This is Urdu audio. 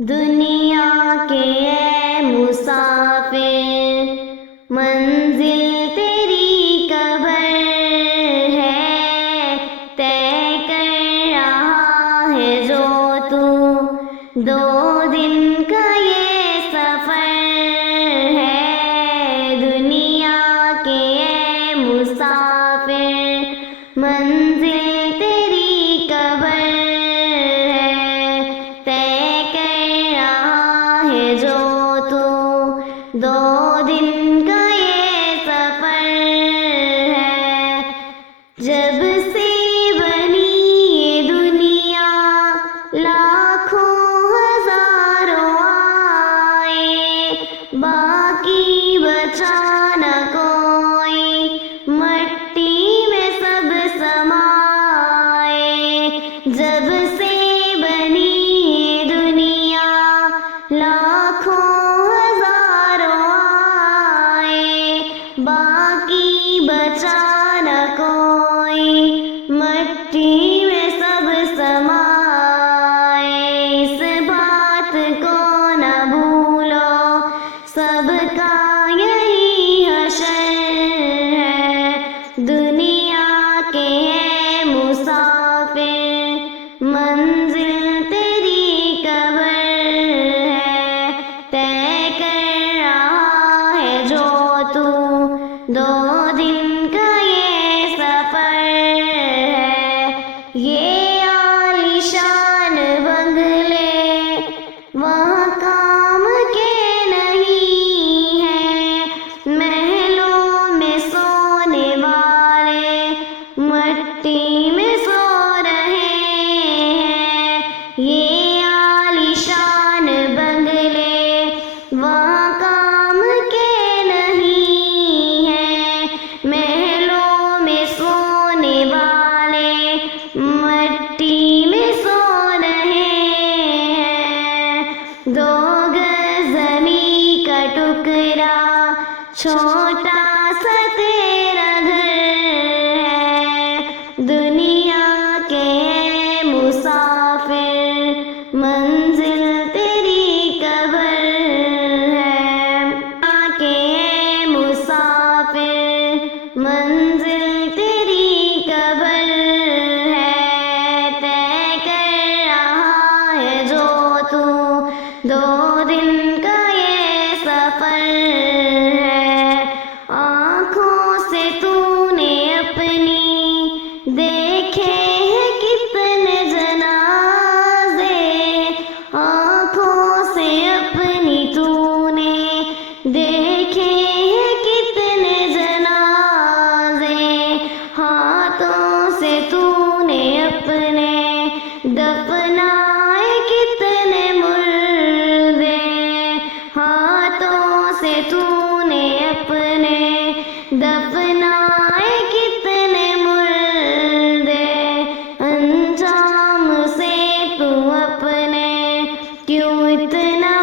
دنیا کے اے مسافر منزل تیری قبر ہے، طے کر رہا ہے جو تو 2 دن کا یہ سفر ہے۔ دنیا کے اے مسافر منزل تیری قبر ہے، طے کر رہا ہے جو تو 2 دن کا یہ سفر ہے۔ جب سے بنی یہ دنیا لاکھوں ہزاروں آئے، باقی بچا نہ کوئی، مٹی میں سب سمائے۔ جب سے بنی یہ دنیا لاکھوں ہزاروں آئے، باقی بچا نہ کوئی، مٹی میں سب سمائے۔ اس بات کو نہ بھولو، سب کا یہی حشر ہے۔ دنیا کے اے مسافر منزل تیری قبر ہے، طے کر رہا ہے جو تو 2 دن کا یہ سفر ہے۔ یہ عالیشان بنگلے وہاں کام کے نہیں ہیں، محلوں میں سونے والے مٹی میں سو رہے ہیں۔ یہ عالیشان بنگلے وہاں کام کے نہیں ہیں، محلوں میں سونے والے مٹی میں سو رہے ہیں۔ 2 گز زمیں کا ٹکڑا چھوٹا سا تیرا گھر ہے۔ دنیا کے اے مسافر منزل تیری قبر ہے۔ دنیا کے اے مسافر منزل تیری قبر ہے، طے کر رہا ہے جو تو 2 دن کا یہ سفر ہے۔ آنکھوں سے تو نے اپنی دیکھے ہیں کتنے جنازے، آنکھوں سے اپنی تو نے دیکھے ہیں کتنے جنازے، ہاتھوں سے تو نے اپنے دفنائے کتنے مردے، ہاتھوں سے تو نے اپنے دفنائے کتنے مردے۔ انجام سے تو اپنے کیوں اتنا